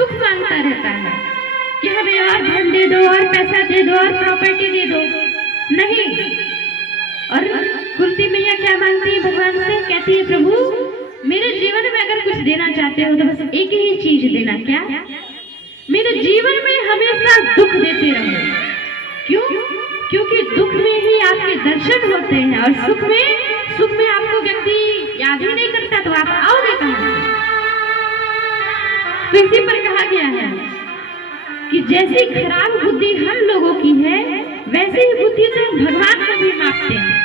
सुख मांगता रहता है कि हमें और धन दे दो और पैसा दे दो और प्रॉपर्टी दे दो। नहीं, और कुंती मैया क्या मांगती है भगवान से? कहती है प्रभु मेरे जीवन में अगर कुछ देना चाहते हो तो बस एक ही चीज देना। क्या? मेरे जीवन में हमेशा दुख देते रहो। क्यों? क्योंकि दुख में ही आपके दर्शन होते हैं और सुख में आपको व्यक्ति याद ही नहीं करता तो आप आओगे कहां? तो इसी पर कहा गया है कि जैसी खराब बुद्धि हम लोगों की है वैसे ही बुद्धि से भगवान को भी मापते हैं।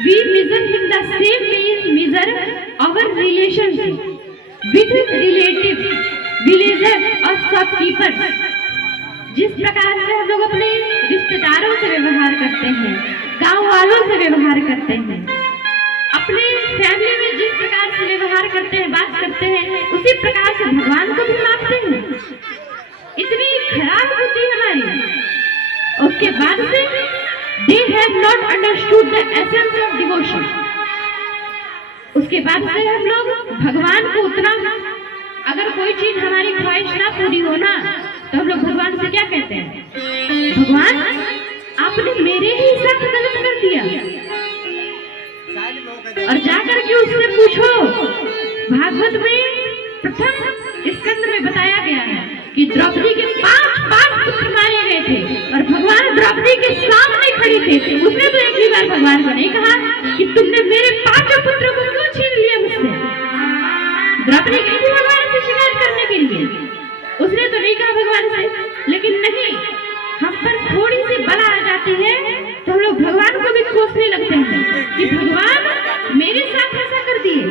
We measure him the same way we measure our relationship with relatives, villagers और shopkeepers। जिस प्रकार से हम लोग अपने रिश्तेदारों से व्यवहार करते हैं, गांव वालों से व्यवहार करते हैं, अपने फैमिली में जिस प्रकार से व्यवहार करते हैं, बात करते हैं, उसी प्रकार से भगवान को भी मापते हैं। इतनी खराब बुद्धि हमारी। उसके बाद से they have not understood the essence of devotion। उसके बाद से हम लोग भगवान को उतना, अगर कोई चीज हमारी ख्वाहिश ना पूरी हो ना तो हम लोग भगवान से क्या कहते हैं? भगवान आपने मेरे ही साथ गलत कर दिया। और जाकर के उससे पूछो, भागवत में प्रथम स्कंद में बताया गया है कि द्रौपदी के 5 पुत्र मारे गए थे और भगवान द्रौपदी के सामने खड़ी थे। उसने तो एक ही बार भगवान को नहीं कहा कि तुमने मेरे 5 पुत्रों को क्यों छीन लिया मुझसे। द्रौपदी गई थी भगवान से शिकायत करने के लिए, उसने तो नहीं कहा भगवान से। लेकिन नहीं, हम पर थोड़ी सी बला आ जाती है तो हम लोग भगवान को भी कोसने लगते हैं कि भगवान मेरे साथ ऐसा कर दिए,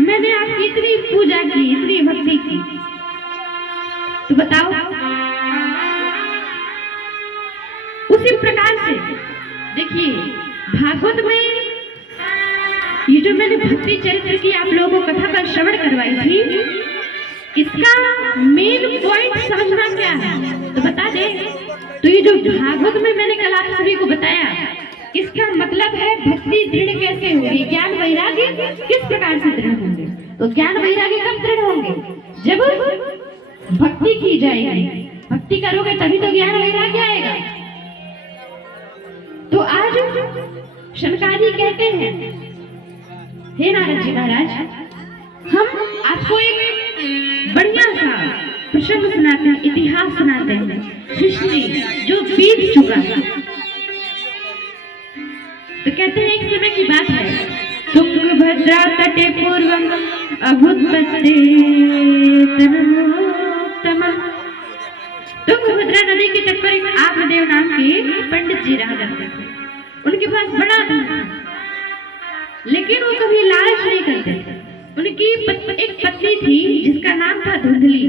मैंने आपकी इतनी पूजा की, इतनी भक्ति की, तो बताओ। उसी प्रकार से देखिए भागवत में ये जो मैंने भक्ति चरित्र की आप लोगों को कथा का श्रवण करवाई थी, इसका मेन पॉइंट समझना क्या है तो बता दे। तो ये जो भागवत में मैंने कल आप सभी को बताया, इसका मतलब है भक्ति दृढ़ कैसे होगी, ज्ञान वैराग्य किस प्रकार से दृढ़ होंगे। तो ज्ञान वैराग्य कब दृढ़ होंगे? जब भक्ति की जाएगी। भक्ति करोगे तभी तो ज्ञान वैराग्य आएगा। तो आज शनकादि कहते हैं, हे नारद जी महाराज, हम आपको एक बढ़िया सा प्रसंग सुनाते हैं, इतिहास सुनाते हैं, हिस्ट्री जो बीत चुका है। तो कहते हैं एक समय की बात है, तुंगभद्रा तटे पूर्वम अभुतपते तनमोत्तमम्। तुंगभद्रा नदी के तट पर एक आत्मदेव नाम के पंडित जी रहा करते थे। उनके पास बड़ा धन था, लेकिन वो कभी लालच नहीं करते थे। उनकी एक पत्नी थी जिसका नाम था धुंधली।